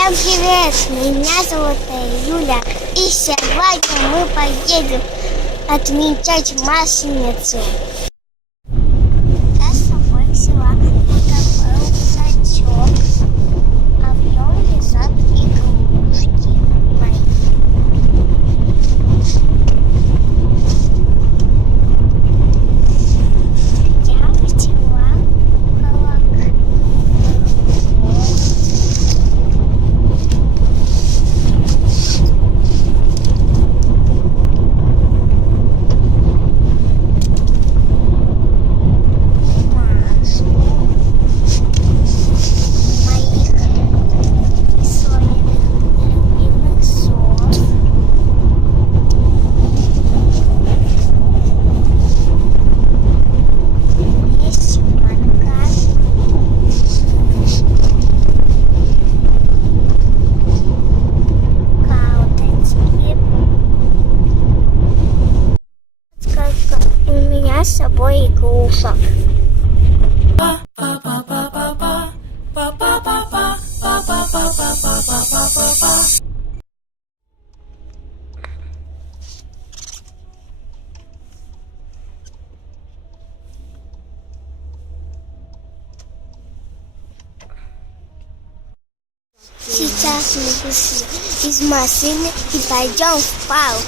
Всем привет! Меня зовут Юля. И сегодня мы поедем отмечать Масленицу. Я с собой взяла такой сачок, а в нем лежат игрушки мои. Я взяла колокольчик. У меня с собой игрушек. Сейчас мы вышли из машины и пойдем в парк.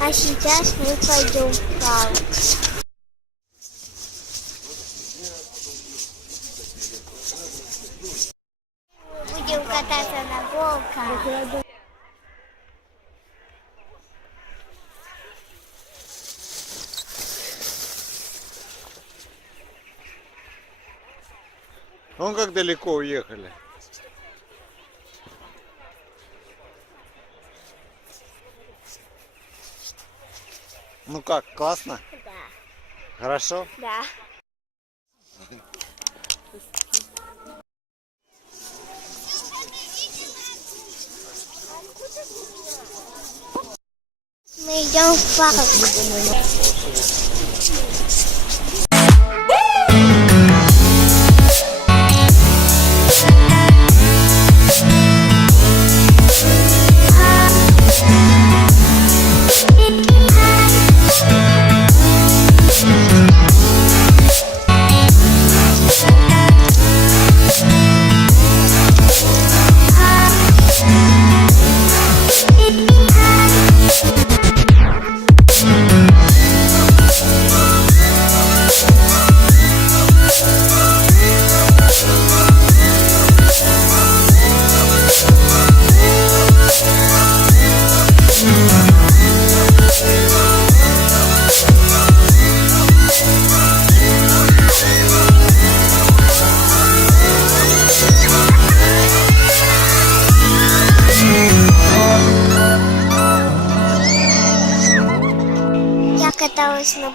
А сейчас мы пойдем в парк. Мы будем кататься на горках. Вон как далеко уехали. Ну как, классно? Да. Хорошо? Да. Мы идем в парк.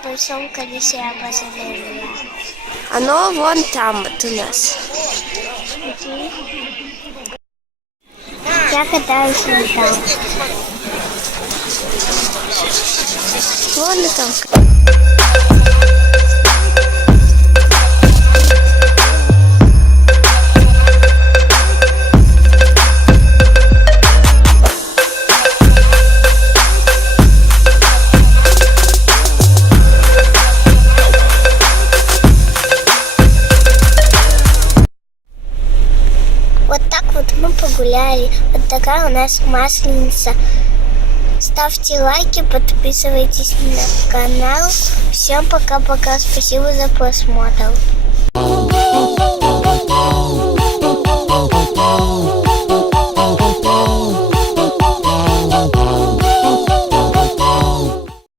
большом колесе обозрения. Оно вон там вот у нас. Я катаюсь вон там. Вон и там. Вот так вот мы погуляли. Вот такая у нас масленица. Ставьте лайки, подписывайтесь на канал. Всем пока-пока. Спасибо за просмотр.